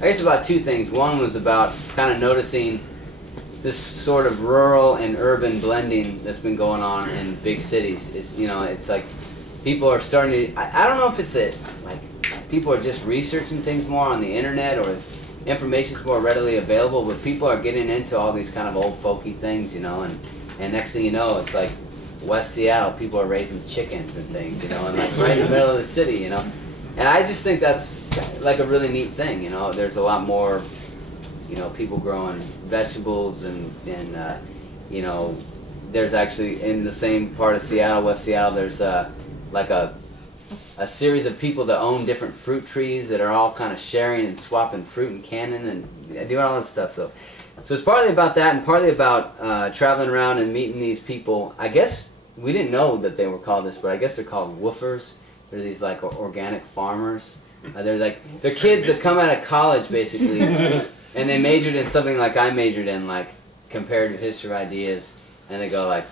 I guess about two things. One was about kind of noticing this sort of rural and urban blending that's been going on in big cities. It's, you know, it's like people are starting to, I don't know if it's like people are just researching things more on the internet or information's more readily available, but people are getting into all these kind of old folky things, you know, and next thing you know, it's like West Seattle, people are raising chickens and things, you know, and like right in the middle of the city, you know. And I just think that's like a really neat thing, you know. There's a lot more, you know, people growing vegetables and you know, there's actually in the same part of Seattle, West Seattle, there's like a series of people that own different fruit trees that are all kind of sharing and swapping fruit and canning and doing all this stuff. So it's partly about that and partly about traveling around and meeting these people. I guess we didn't know that they were called this, but I guess they're called woofers. They're these like organic farmers. They're kids that come out of college basically, and they majored in something like I majored in, like comparative history ideas, and they go like,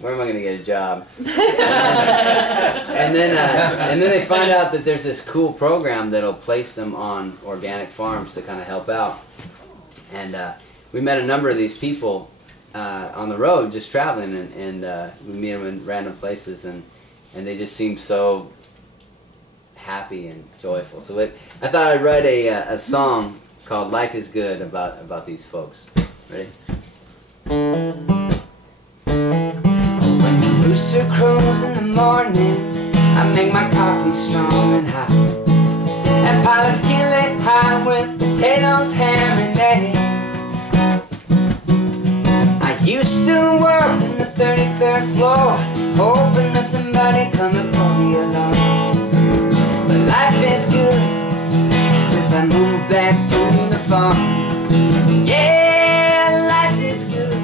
where am I going to get a job? and then they find out that there's this cool program that'll place them on organic farms to kind of help out. And we met a number of these people on the road just traveling, and we meet them in random places, and they just seem so happy and joyful. So I thought I'd write a song called Life is Good about these folks. Ready? When the rooster crows in the morning, I make my coffee strong and hot, and pile a skillet hot with potatoes, ham, and eggs. I used to work in the 33rd floor, hoping that somebody come and pull me along. But life is good since I moved back to the farm. Yeah, life is good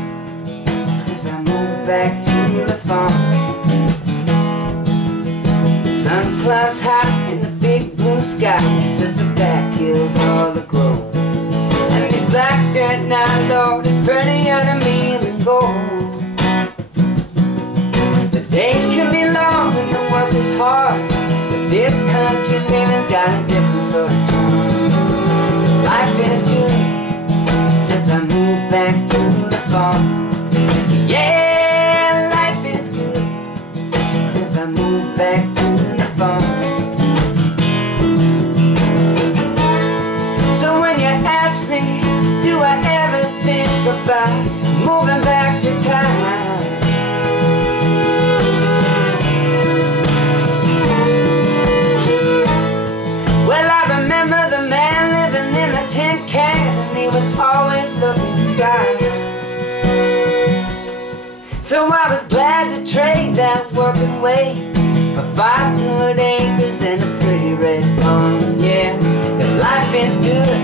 since I moved back to the farm. The sun climbs high in the big blue sky, says the back hills all aglow. And this black dirt now, Lord, is prettier than meal and gold. The days can be long and the work is hard, but this country living's got a different sort of charm. Life is good since I moved back to the farm. Yeah, life is good since I moved back to the farm. So when you ask me, do I ever think about moving back to town? Well, I remember the man living in a tin can, and he was always looking down. So I was glad to trade that working way for 5 good acres and a pretty red barn. Yeah, 'cause life is good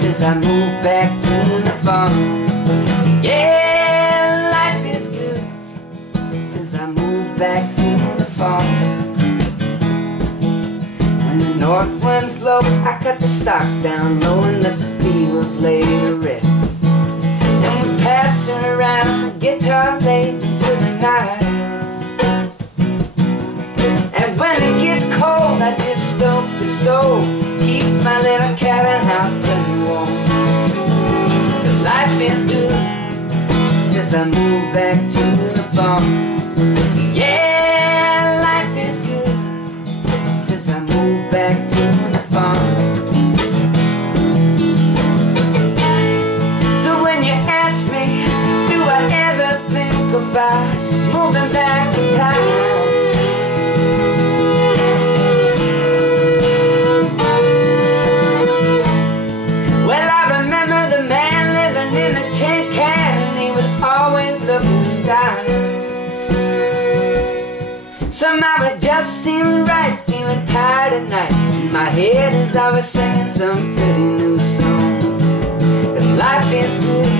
since I moved back to the farm. Yeah, life is good since I moved back to the farm. When the north winds blow, I cut the stalks down low and let the fields lay to rest. And we pass it around the guitar late into the night. And when it gets cold, I just stoke the stove, keeps my little cabin house pretty warm. But life is good since I moved back to the farm. Yeah, life is good since I moved back to the farm. So when you ask me, do I ever think about moving back to town? Well, I remember the man living in a tin can, and he was always looking down. Somehow it just seemed right, feeling tired at night. In my head as I was singing some pretty new song. 'Cause life is good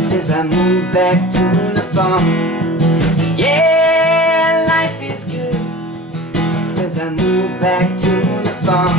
since I moved back to the farm. Yeah, life is good since I moved back to the farm.